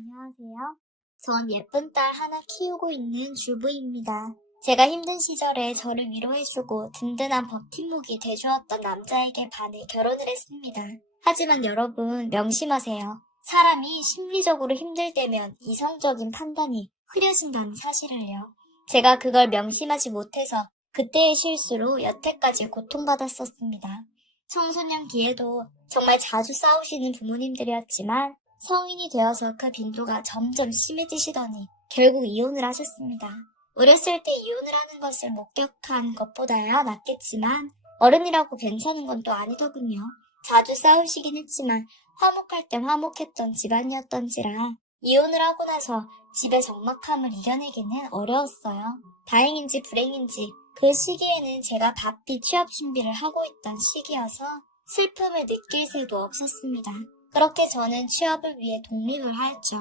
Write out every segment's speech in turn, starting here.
안녕하세요. 전 예쁜 딸 하나 키우고 있는 주부입니다. 제가 힘든 시절에 저를 위로해주고 든든한 버팀목이 돼주었던 남자에게 반해 결혼을 했습니다. 하지만 여러분 명심하세요. 사람이 심리적으로 힘들 때면 이성적인 판단이 흐려진다는 사실을요. 제가 그걸 명심하지 못해서 그때의 실수로 여태까지 고통받았었습니다. 청소년기에도 정말 자주 싸우시는 부모님들이었지만 성인이 되어서 그 빈도가 점점 심해지시더니 결국 이혼을 하셨습니다. 어렸을 때 이혼을 하는 것을 목격한 것보다야 낫겠지만 어른이라고 괜찮은 건 또 아니더군요. 자주 싸우시긴 했지만 화목할 땐 화목했던 집안이었던지라 이혼을 하고 나서 집의 적막함을 이겨내기는 어려웠어요. 다행인지 불행인지 그 시기에는 제가 바삐 취업 준비를 하고 있던 시기여서 슬픔을 느낄 새도 없었습니다. 그렇게 저는 취업을 위해 독립을 하였죠.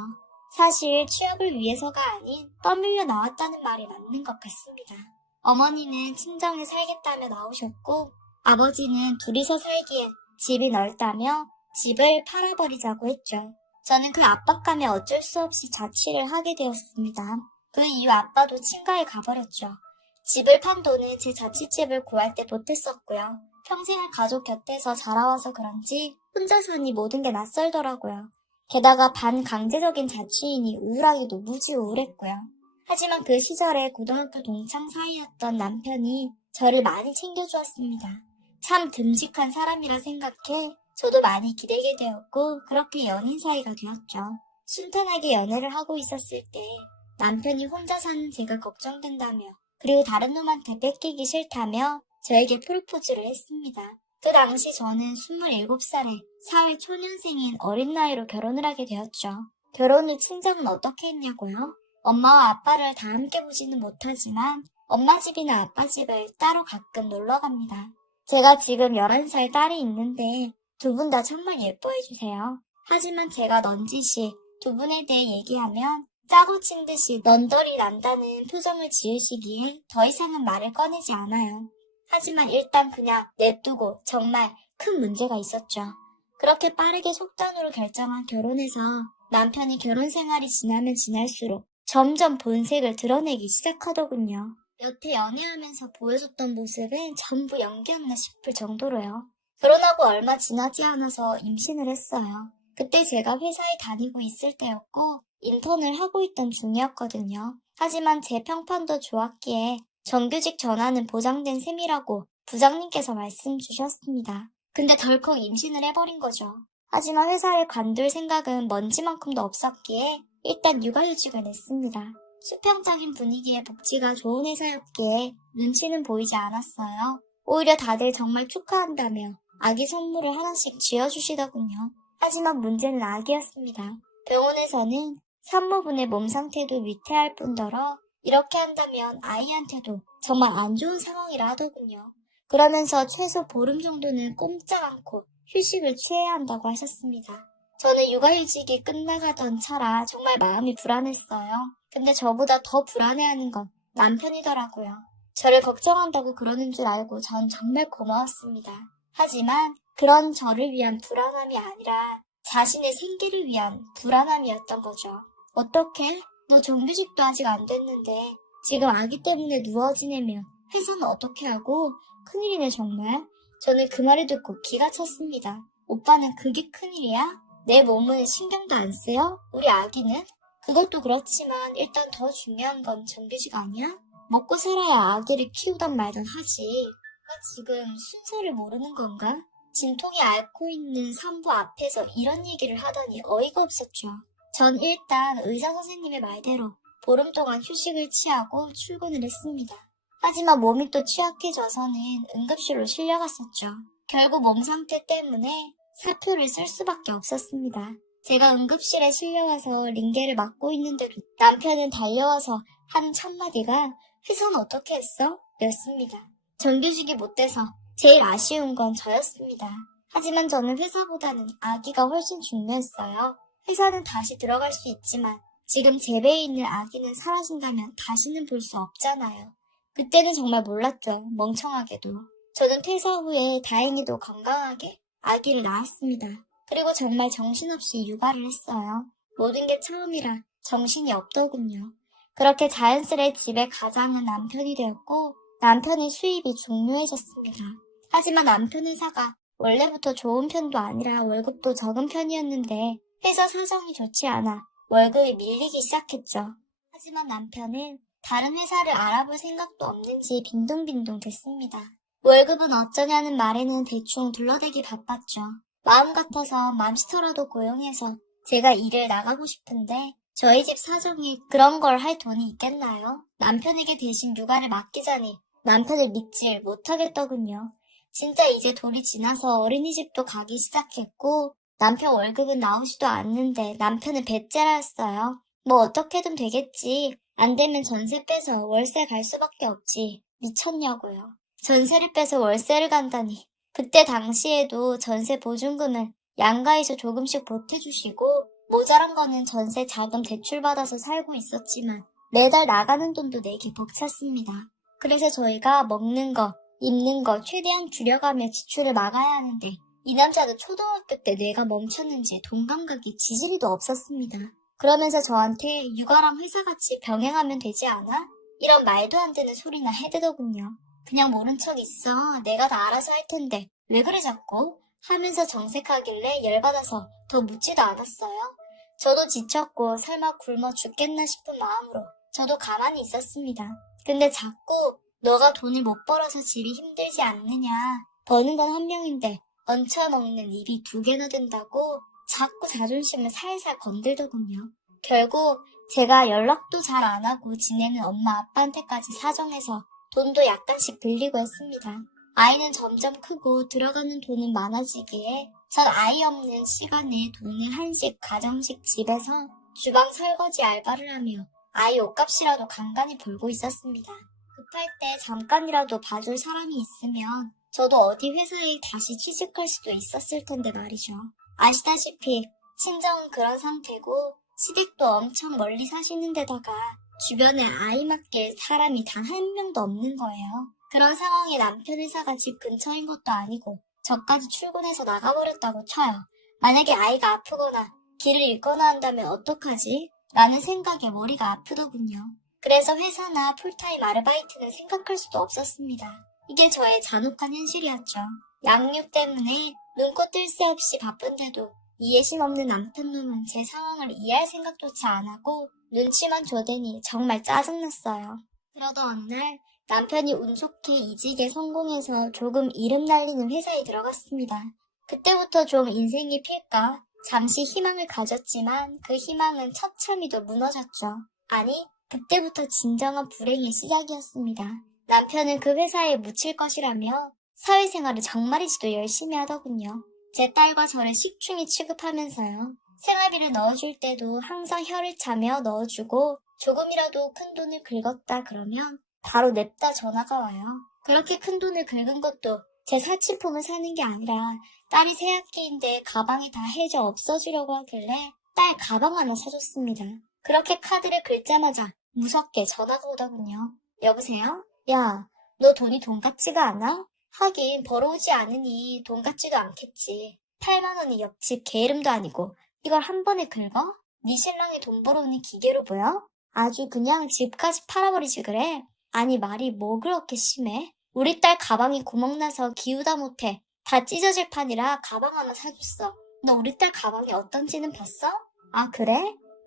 사실 취업을 위해서가 아닌 떠밀려 나왔다는 말이 맞는 것 같습니다. 어머니는 친정에 살겠다며 나오셨고 아버지는 둘이서 살기엔 집이 넓다며 집을 팔아버리자고 했죠. 저는 그 압박감에 어쩔 수 없이 자취를 하게 되었습니다. 그 이후 아빠도 친가에 가버렸죠. 집을 판 돈은 제 자취집을 구할 때 보탰었고요. 평생을 가족 곁에서 자라와서 그런지 혼자 사니 모든 게 낯설더라고요. 게다가 반강제적인 자취이니 우울하기도 무지 우울했고요. 하지만 그 시절에 고등학교 동창 사이였던 남편이 저를 많이 챙겨주었습니다. 참 듬직한 사람이라 생각해 저도 많이 기대게 되었고 그렇게 연인 사이가 되었죠. 순탄하게 연애를 하고 있었을 때 남편이 혼자 사는 제가 걱정된다며 그리고 다른 놈한테 뺏기기 싫다며 저에게 프로포즈를 했습니다. 그 당시 저는 27살에 사회 초년생인 어린 나이로 결혼을 하게 되었죠. 결혼을 친정은 어떻게 했냐고요? 엄마와 아빠를 다 함께 보지는 못하지만 엄마 집이나 아빠 집을 따로 가끔 놀러 갑니다. 제가 지금 11살 딸이 있는데 두 분 다 정말 예뻐해 주세요. 하지만 제가 넌지시 두 분에 대해 얘기하면 짜고 친 듯이 넌덜이 난다는 표정을 지으시기에 더 이상은 말을 꺼내지 않아요. 하지만 일단 그냥 냅두고 정말 큰 문제가 있었죠. 그렇게 빠르게 속단으로 결정한 결혼에서 남편이 결혼 생활이 지나면 지날수록 점점 본색을 드러내기 시작하더군요. 여태 연애하면서 보여줬던 모습은 전부 연기였나 싶을 정도로요. 결혼하고 얼마 지나지 않아서 임신을 했어요. 그때 제가 회사에 다니고 있을 때였고 인턴을 하고 있던 중이었거든요. 하지만 제 평판도 좋았기에 정규직 전환은 보장된 셈이라고 부장님께서 말씀 주셨습니다. 근데 덜컥 임신을 해버린 거죠. 하지만 회사를 관둘 생각은 먼지만큼도 없었기에 일단 육아휴직을 냈습니다. 수평적인 분위기의 복지가 좋은 회사였기에 눈치는 보이지 않았어요. 오히려 다들 정말 축하한다며 아기 선물을 하나씩 쥐어주시더군요. 하지만 문제는 아기였습니다. 병원에서는 산모분의 몸 상태도 위태할 뿐더러 이렇게 한다면 아이한테도 정말 안 좋은 상황이라 하더군요. 그러면서 최소 보름 정도는 꼼짝 않고 휴식을 취해야 한다고 하셨습니다. 저는 육아휴직이 끝나가던 차라 정말 마음이 불안했어요. 근데 저보다 더 불안해하는 건 남편이더라고요. 저를 걱정한다고 그러는 줄 알고 전 정말 고마웠습니다. 하지만 그런 저를 위한 불안함이 아니라 자신의 생계를 위한 불안함이었던 거죠. 어떻게? 너 정규직도 아직 안 됐는데 지금 아기 때문에 누워 지내면 회사는 어떻게 하고? 큰일이네 정말. 저는 그 말을 듣고 기가 찼습니다. 오빠는 그게 큰일이야? 내 몸은 신경도 안 쓰여? 우리 아기는? 그것도 그렇지만 일단 더 중요한 건 정규직 아니야? 먹고 살아야 아기를 키우던 말던 하지. 나 지금 순서를 모르는 건가? 진통이 앓고 있는 산부 앞에서 이런 얘기를 하다니 어이가 없었죠. 전 일단 의사 선생님의 말대로 보름 동안 휴식을 취하고 출근을 했습니다. 하지만 몸이 또 취약해져서는 응급실로 실려갔었죠. 결국 몸 상태 때문에 사표를 쓸 수밖에 없었습니다. 제가 응급실에 실려와서 링게를 맞고 있는데도 남편은 달려와서 한 첫마디가 회사는 어떻게 했어? 였습니다. 정규직이 못 돼서 제일 아쉬운 건 저였습니다. 하지만 저는 회사보다는 아기가 훨씬 중요했어요. 회사는 다시 들어갈 수 있지만 지금 제 배에 있는 아기는 사라진다면 다시는 볼 수 없잖아요. 그때는 정말 몰랐죠. 멍청하게도. 저는 퇴사 후에 다행히도 건강하게 아기를 낳았습니다. 그리고 정말 정신없이 육아를 했어요. 모든 게 처음이라 정신이 없더군요. 그렇게 자연스레 집에 가장은 남편이 되었고 남편의 수입이 중요해졌습니다. 하지만 남편 회사가 원래부터 좋은 편도 아니라 월급도 적은 편이었는데 회사 사정이 좋지 않아 월급이 밀리기 시작했죠. 하지만 남편은 다른 회사를 알아볼 생각도 없는지 빈둥빈둥 됐습니다. 월급은 어쩌냐는 말에는 대충 둘러대기 바빴죠. 마음 같아서 맘스터라도 고용해서 제가 일을 나가고 싶은데 저희 집 사정이 그런 걸 할 돈이 있겠나요? 남편에게 대신 육아를 맡기자니 남편을 믿질 못하겠더군요. 진짜 이제 돌이 지나서 어린이집도 가기 시작했고 남편 월급은 나오지도 않는데 남편은 배째라였어요. 뭐 어떻게든 되겠지. 안 되면 전세 빼서 월세 갈 수밖에 없지. 미쳤냐고요. 전세를 빼서 월세를 간다니. 그때 당시에도 전세 보증금은 양가에서 조금씩 보태주시고 모자란 거는 전세 자금 대출받아서 살고 있었지만 매달 나가는 돈도 내기 벅찼습니다. 그래서 저희가 먹는 거, 입는 거 최대한 줄여가며 지출을 막아야 하는데 이 남자도 초등학교 때 뇌가 멈췄는지 돈 감각이 지지리도 없었습니다. 그러면서 저한테 육아랑 회사같이 병행하면 되지 않아? 이런 말도 안 되는 소리나 해대더군요. 그냥 모른 척 있어. 내가 다 알아서 할 텐데 왜 그래 자꾸? 하면서 정색하길래 열받아서 더 묻지도 않았어요. 저도 지쳤고 설마 굶어 죽겠나 싶은 마음으로 저도 가만히 있었습니다. 근데 자꾸 너가 돈을 못 벌어서 집이 힘들지 않느냐. 버는 건 한 명인데 얹혀먹는 입이 2개나 된다고 자꾸 자존심을 살살 건들더군요. 결국 제가 연락도 잘 안 하고 지내는 엄마 아빠한테까지 사정해서 돈도 약간씩 빌리고 했습니다. 아이는 점점 크고 들어가는 돈은 많아지기에 전 아이 없는 시간에 돈을 한식, 가정식 집에서 주방 설거지 알바를 하며 아이 옷값이라도 간간히 벌고 있었습니다. 급할 때 잠깐이라도 봐줄 사람이 있으면 저도 어디 회사에 다시 취직할 수도 있었을 텐데 말이죠. 아시다시피 친정은 그런 상태고 시댁도 엄청 멀리 사시는 데다가 주변에 아이 맡길 사람이 단 한 명도 없는 거예요. 그런 상황에 남편 회사가 집 근처인 것도 아니고 저까지 출근해서 나가버렸다고 쳐요. 만약에 아이가 아프거나 길을 잃거나 한다면 어떡하지? 라는 생각에 머리가 아프더군요. 그래서 회사나 풀타임 아르바이트는 생각할 수도 없었습니다. 이게 저의 잔혹한 현실이었죠. 양육 때문에 눈코 뜰 새 없이 바쁜데도 이해심 없는 남편놈은 제 상황을 이해할 생각조차 안 하고 눈치만 줘대니 정말 짜증났어요. 그러던 어느 날 남편이 운 좋게 이직에 성공해서 조금 이름 날리는 회사에 들어갔습니다. 그때부터 좀 인생이 필까? 잠시 희망을 가졌지만 그 희망은 처참히도 무너졌죠. 아니, 그때부터 진정한 불행의 시작이었습니다. 남편은 그 회사에 묻힐 것이라며 사회생활을 정말이지도 열심히 하더군요. 제 딸과 저를 식충이 취급하면서요. 생활비를 넣어줄 때도 항상 혀를 차며 넣어주고 조금이라도 큰 돈을 긁었다 그러면 바로 냅다 전화가 와요. 그렇게 큰 돈을 긁은 것도 제 사치품을 사는 게 아니라 딸이 새학기인데 가방이 다 해져 없어지려고 하길래 딸 가방 하나 사줬습니다. 그렇게 카드를 긁자마자 무섭게 전화가 오더군요. 여보세요? 야, 너 돈이 돈 같지가 않아? 하긴 벌어오지 않으니 돈 같지도 않겠지. 8만 원이 옆집 개 이름도 아니고 이걸 한 번에 긁어? 네 신랑이 돈 벌어오는 기계로 보여? 아주 그냥 집까지 팔아버리지 그래? 아니 말이 뭐 그렇게 심해? 우리 딸 가방이 구멍나서 기우다 못해 다 찢어질 판이라 가방 하나 사줬어. 너 우리 딸 가방이 어떤지는 봤어? 아 그래?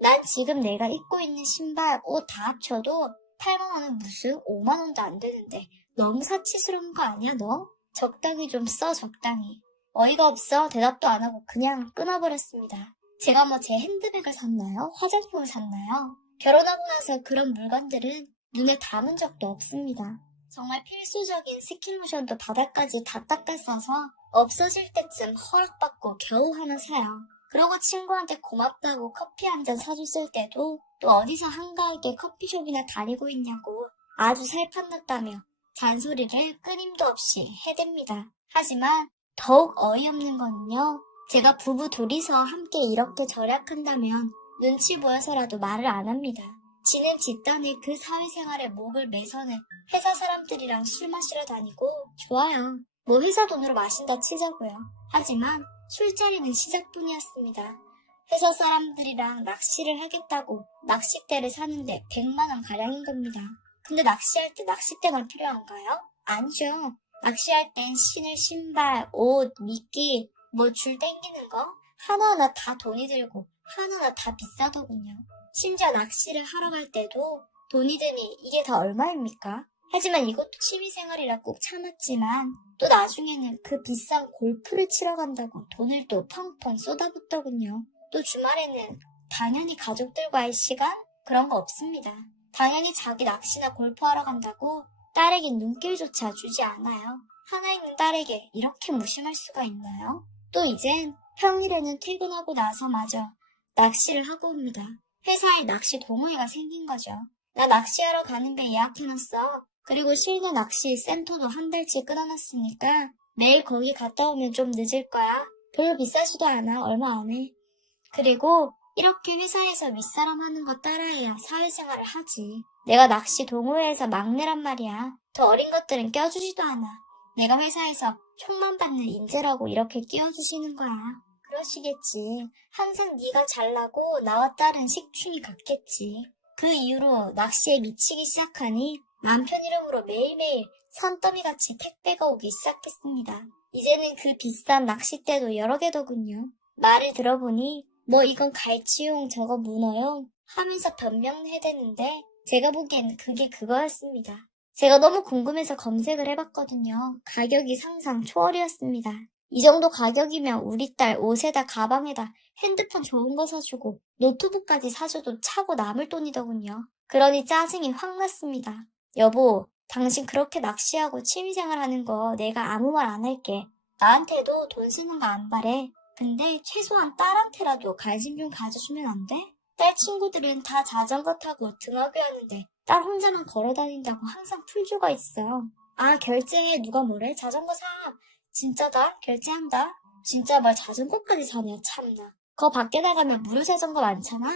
난 지금 내가 입고 있는 신발, 옷 다 합쳐도 8만 원은 무슨 5만 원도 안 되는데 너무 사치스러운 거 아니야 너? 적당히 좀 써 적당히. 어이가 없어 대답도 안 하고 그냥 끊어버렸습니다. 제가 뭐 제 핸드백을 샀나요? 화장품을 샀나요? 결혼하고 나서 그런 물건들은 눈에 담은 적도 없습니다. 정말 필수적인 스킨로션도 바닥까지 다 닦아 써서 없어질 때쯤 허락받고 겨우 하나 사요. 그러고 친구한테 고맙다고 커피 한 잔 사줬을 때도 또 어디서 한가하게 커피숍이나 다니고 있냐고 아주 살판났다며 잔소리를 끊임도 없이 해댑니다. 하지만 더욱 어이없는 거는요. 제가 부부 둘이서 함께 이렇게 절약한다면 눈치 보여서라도 말을 안 합니다. 지는 집단의 그 사회생활에 목을 매서는 회사 사람들이랑 술 마시러 다니고 좋아요. 뭐 회사 돈으로 마신다 치자고요. 하지만 술자리는 시작뿐이었습니다. 회사 사람들이랑 낚시를 하겠다고 낚싯대를 사는데 100만 원 가량인 겁니다. 근데 낚시할 때 낚싯대만 필요한가요? 아니죠. 낚시할 땐 신을 신발, 옷, 미끼, 뭐 줄 땡기는 거 하나하나 다 돈이 들고 하나하나 다 비싸더군요. 심지어 낚시를 하러 갈 때도 돈이 드니 이게 다 얼마입니까? 하지만 이것도 취미생활이라 꼭 참았지만 또 나중에는 그 비싼 골프를 치러 간다고 돈을 또 펑펑 쏟아붓더군요. 또 주말에는 당연히 가족들과의 시간? 그런 거 없습니다. 당연히 자기 낚시나 골프하러 간다고 딸에게 눈길조차 주지 않아요. 하나 있는 딸에게 이렇게 무심할 수가 있나요? 또 이젠 평일에는 퇴근하고 나서마저 낚시를 하고 옵니다. 회사에 낚시 동호회가 생긴 거죠. 나 낚시하러 가는 배 예약해놨어. 그리고 실내 낚시 센터도 한 달치 끊어놨으니까 매일 거기 갔다 오면 좀 늦을 거야. 별로 비싸지도 않아. 얼마 안 해. 그리고 이렇게 회사에서 윗사람 하는 거 따라해야 사회생활을 하지. 내가 낚시 동호회에서 막내란 말이야. 더 어린 것들은 껴주지도 않아. 내가 회사에서 총만 받는 인재라고 이렇게 끼워주시는 거야. 그러시겠지. 항상 네가 잘나고 나와 딸은 식충이 같겠지. 그 이후로 낚시에 미치기 시작하니 남편 이름으로 매일매일 산더미같이 택배가 오기 시작했습니다. 이제는 그 비싼 낚싯대도 여러 개더군요. 말을 들어보니 뭐 이건 갈치용 저거 문어용 하면서 변명해대는데 제가 보기엔 그게 그거였습니다. 제가 너무 궁금해서 검색을 해봤거든요. 가격이 상상 초월이었습니다. 이 정도 가격이면 우리 딸 옷에다 가방에다 핸드폰 좋은 거 사주고 노트북까지 사줘도 차고 남을 돈이더군요. 그러니 짜증이 확 났습니다. 여보, 당신 그렇게 낚시하고 취미생활 하는 거 내가 아무 말 안 할게. 나한테도 돈 쓰는 거 안 바래. 근데 최소한 딸한테라도 관심 좀 가져주면 안 돼? 딸 친구들은 다 자전거 타고 등하교 하는데 딸 혼자만 걸어 다닌다고 항상 풀주가 있어. 아, 결제해. 누가 뭐래? 자전거 사. 진짜다? 결제한다? 진짜 뭘 자전거까지 사냐, 참나. 거 밖에 나가면 무료 자전거 많잖아.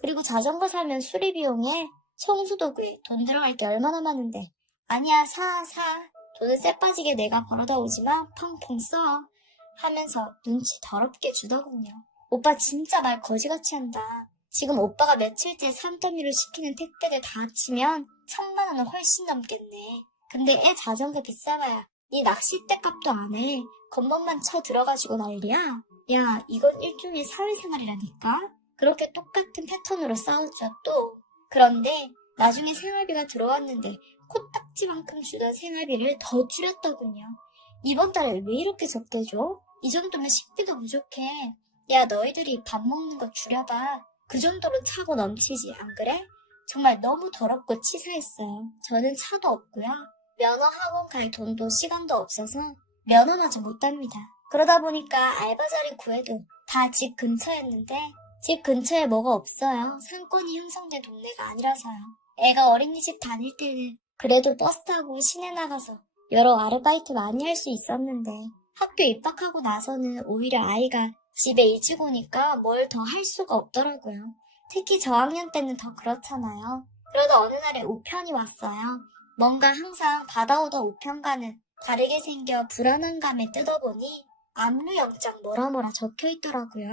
그리고 자전거 사면 수리 비용에 청소도구에 돈 들어갈 게 얼마나 많은데. 아니야, 사. 돈은 쎄 빠지게 내가 벌어다 오지만 펑펑 써. 하면서 눈치 더럽게 주더군요. 오빠 진짜 말 거지같이 한다. 지금 오빠가 며칠째 산더미로 시키는 택배들 다 합치면 1000만 원은 훨씬 넘겠네. 근데 애 자전거 비싸봐야 네 낚싯대 값도 안 해. 겉멋만 쳐 들어가지고 난리야. 야, 이건 일종의 사회생활이라니까. 그렇게 똑같은 패턴으로 싸우죠 또. 그런데 나중에 생활비가 들어왔는데 코딱지만큼 주던 생활비를 더 줄였더군요. 이번 달에 왜 이렇게 적게 줘? 이 정도면 식비도 부족해. 야, 너희들이 밥 먹는 거 줄여봐. 그 정도로 차고 넘치지, 안 그래? 정말 너무 더럽고 치사했어요. 저는 차도 없고요. 면허 학원 갈 돈도 시간도 없어서 면허마저 못 답니다. 그러다 보니까 알바 자리 구해도 다 집 근처였는데 집 근처에 뭐가 없어요. 상권이 형성된 동네가 아니라서요. 애가 어린이집 다닐 때는 그래도 버스 타고 시내 나가서 여러 아르바이트 많이 할 수 있었는데 학교 입학하고 나서는 오히려 아이가 집에 일찍 오니까 뭘 더 할 수가 없더라고요. 특히 저학년 때는 더 그렇잖아요. 그러다 어느 날에 우편이 왔어요. 뭔가 항상 받아오던 우편과는 다르게 생겨 불안한 감에 뜯어보니 압류영장 뭐라 적혀있더라고요.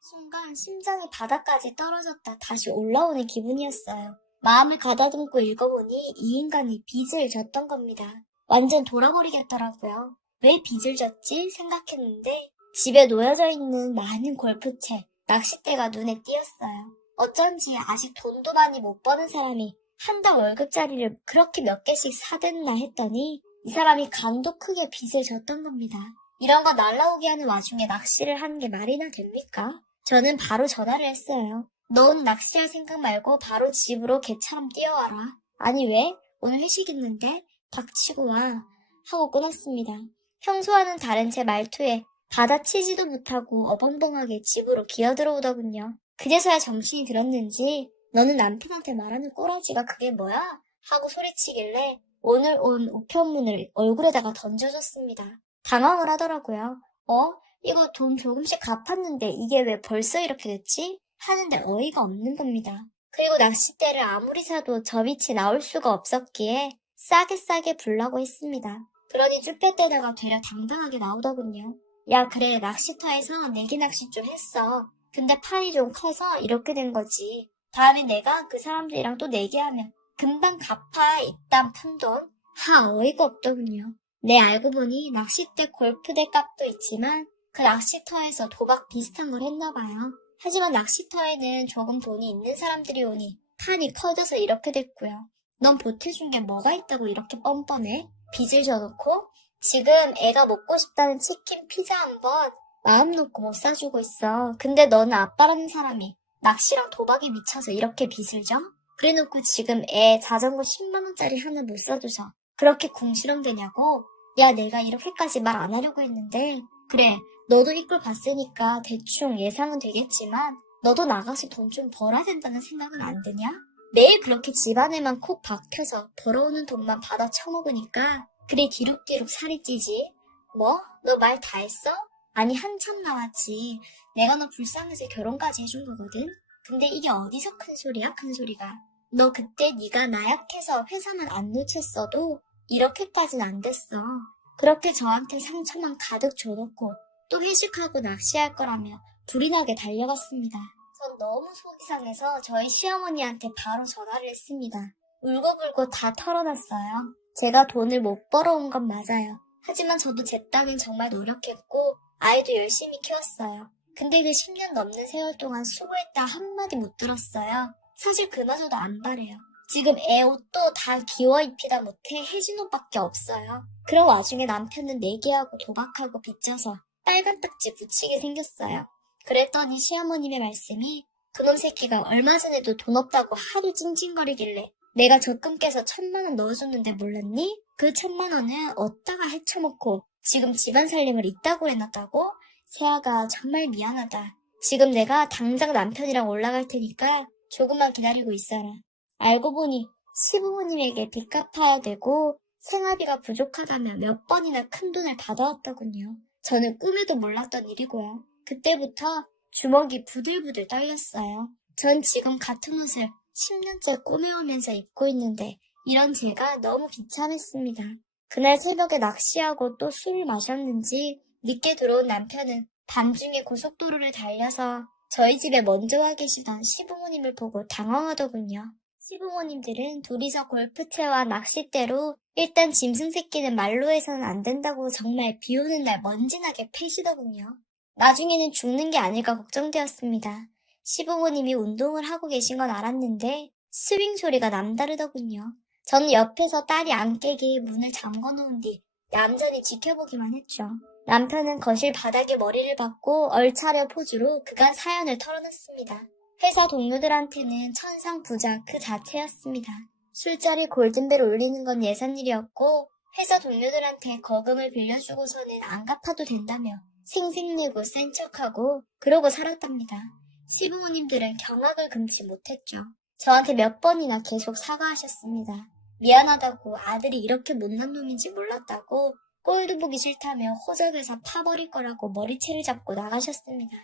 순간 심장이 바닥까지 떨어졌다 다시 올라오는 기분이었어요. 마음을 가다듬고 읽어보니 이 인간이 빚을 졌던 겁니다. 완전 돌아버리겠더라고요. 왜 빚을 졌지 생각했는데 집에 놓여져 있는 많은 골프채, 낚싯대가 눈에 띄었어요. 어쩐지 아직 돈도 많이 못 버는 사람이 한 달 월급짜리를 그렇게 몇 개씩 사댔나 했더니 이 사람이 간도 크게 빚을 졌던 겁니다. 이런 거 날라오게 하는 와중에 낚시를 하는 게 말이나 됩니까? 저는 바로 전화를 했어요. 넌 낚시할 생각 말고 바로 집으로 개처럼 뛰어와라. 아니 왜? 오늘 회식 있는데? 닥치고 와. 하고 끊었습니다. 평소와는 다른 제 말투에 받아치지도 못하고 어벙벙하게 집으로 기어들어오더군요. 그제서야 정신이 들었는지 너는 남편한테 말하는 꼬라지가 그게 뭐야? 하고 소리치길래 오늘 온 우편문을 얼굴에다가 던져줬습니다. 당황을 하더라고요. 이거 돈 조금씩 갚았는데 이게 왜 벌써 이렇게 됐지? 하는데 어이가 없는 겁니다. 그리고 낚싯대를 아무리 사도 저 빛이 나올 수가 없었기에 싸게 불라고 했습니다. 그러니 쭈뼛대다가 되려 당당하게 나오더군요. 야, 그래, 낚시터에서 내기 낚시 좀 했어. 근데 판이 좀 커서 이렇게 된 거지. 다음에 내가 그 사람들이랑 또 내기하면 금방 갚아 이딴 푼돈. 어이가 없더군요. 네, 알고 보니 낚싯대 골프대 값도 있지만 그 낚시터에서 도박 비슷한 걸 했나 봐요. 하지만 낚시터에는 조금 돈이 있는 사람들이 오니 판이 커져서 이렇게 됐고요. 넌 보태준 게 뭐가 있다고 이렇게 뻔뻔해? 빚을 져놓고 지금 애가 먹고 싶다는 치킨 피자 한 번 마음 놓고 못 사주고 있어. 근데 너는 아빠라는 사람이 낚시랑 도박에 미쳐서 이렇게 빚을 져? 그래놓고 지금 애 자전거 10만원짜리 하나 못 사줘서 그렇게 궁시렁대냐고? 야, 내가 이렇게까지 말 안 하려고 했는데 그래, 너도 이꼴 봤으니까 대충 예상은 되겠지만 너도 나가서 돈 좀 벌어야 된다는 생각은 안 드냐? 매일 그렇게 집안에만 콕 박혀서 벌어오는 돈만 받아 처먹으니까 그래 뒤룩뒤룩 살이 찌지. 뭐? 너 말 다 했어? 아니 한참 남았지. 내가 너 불쌍해서 결혼까지 해준 거거든. 근데 이게 어디서 큰 소리야 큰 소리가. 너 그때 네가 나약해서 회사만 안 놓쳤어도 이렇게까지는 안 됐어. 그렇게 저한테 상처만 가득 줘놓고 또 회식하고 낚시할 거라며 불이 나게 달려갔습니다. 전 너무 속이 상해서 저희 시어머니한테 바로 전화를 했습니다. 울고불고 다 털어놨어요. 제가 돈을 못 벌어온 건 맞아요. 하지만 저도 제 딴엔 정말 노력했고 아이도 열심히 키웠어요. 근데 그 10년 넘는 세월 동안 수고했다 한마디 못 들었어요. 사실 그마저도 안 바래요. 지금 애 옷도 다 기워 입히다 못해 혜진 옷밖에 없어요. 그런 와중에 남편은 내기하고 도박하고 빚져서 빨간 딱지 붙이게 생겼어요. 그랬더니 시어머님의 말씀이 그놈 새끼가 얼마 전에도 돈 없다고 하루 찡찡거리길래 내가 적금 깨서 1,000만 원 넣어줬는데 몰랐니? 그 1,000만 원은 어디다가 헤쳐먹고 지금 집안 살림을 이따구 해놨다고? 세아가 정말 미안하다. 지금 내가 당장 남편이랑 올라갈 테니까 조금만 기다리고 있어라. 알고 보니 시부모님에게 빚 갚아야 되고 생활비가 부족하다며 몇 번이나 큰 돈을 받아왔더군요. 저는 꿈에도 몰랐던 일이고요. 그때부터 주먹이 부들부들 떨렸어요. 전 지금 같은 옷을 10년째 꾸며오면서 입고 있는데 이런 제가 너무 비참했습니다. 그날 새벽에 낚시하고 또 술을 마셨는지 늦게 들어온 남편은 밤중에 고속도로를 달려서 저희 집에 먼저 와 계시던 시부모님을 보고 당황하더군요. 시부모님들은 둘이서 골프채와 낚싯대로 일단 짐승 새끼는 말로 해서는 안 된다고 정말 비 오는 날 먼지나게 패시더군요. 나중에는 죽는 게 아닐까 걱정되었습니다. 시부모님이 운동을 하고 계신 건 알았는데 스윙 소리가 남다르더군요. 저는 옆에서 딸이 안 깨게 문을 잠궈 놓은 뒤 얌전히 지켜보기만 했죠. 남편은 거실 바닥에 머리를 박고 얼차려 포즈로 그간 사연을 털어놨습니다. 회사 동료들한테는 천상부자 그 자체였습니다. 술자리 골든벨 울리는 건 예산일이었고 회사 동료들한테 거금을 빌려주고서는 안 갚아도 된다며 생색내고 센 척하고 그러고 살았답니다. 시부모님들은 경악을 금치 못했죠. 저한테 몇 번이나 계속 사과하셨습니다. 미안하다고 아들이 이렇게 못난 놈인지 몰랐다고 꼴도 보기 싫다며 호적에서 파버릴 거라고 머리채를 잡고 나가셨습니다.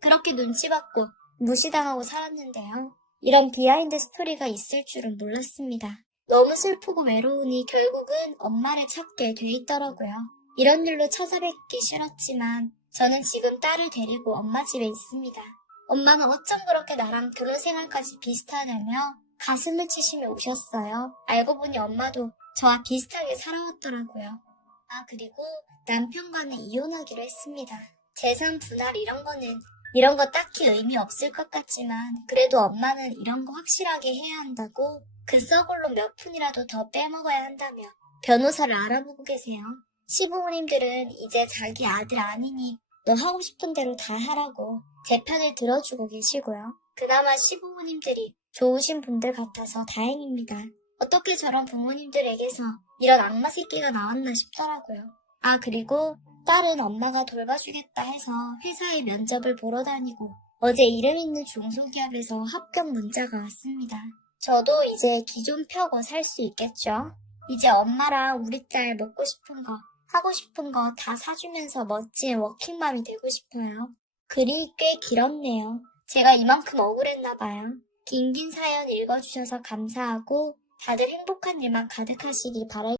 그렇게 눈치 받고 무시당하고 살았는데요. 이런 비하인드 스토리가 있을 줄은 몰랐습니다. 너무 슬프고 외로우니 결국은 엄마를 찾게 돼 있더라고요. 이런 일로 찾아뵙기 싫었지만 저는 지금 딸을 데리고 엄마 집에 있습니다. 엄마는 어쩜 그렇게 나랑 결혼 생활까지 비슷하냐며 가슴을 치시며 우셨어요. 알고 보니 엄마도 저와 비슷하게 살아왔더라고요. 그리고 남편과는 이혼하기로 했습니다. 재산 분할 이런 거 딱히 의미 없을 것 같지만 그래도 엄마는 이런 거 확실하게 해야 한다고 그 썩을로 몇 푼이라도 더 빼먹어야 한다며 변호사를 알아보고 계세요. 시부모님들은 이제 자기 아들 아니니 너 하고 싶은 대로 다 하라고 제 편을 들어주고 계시고요. 그나마 시부모님들이 좋으신 분들 같아서 다행입니다. 어떻게 저런 부모님들에게서 이런 악마 새끼가 나왔나 싶더라고요. 그리고 딸은 엄마가 돌봐주겠다 해서 회사에 면접을 보러 다니고 어제 이름 있는 중소기업에서 합격 문자가 왔습니다. 저도 이제 기 좀 펴고 살 수 있겠죠? 이제 엄마랑 우리 딸 먹고 싶은 거, 하고 싶은 거 다 사주면서 멋진 워킹맘이 되고 싶어요. 글이 꽤 길었네요. 제가 이만큼 억울했나 봐요. 긴 사연 읽어주셔서 감사하고 다들 행복한 일만 가득하시길 바랄게요.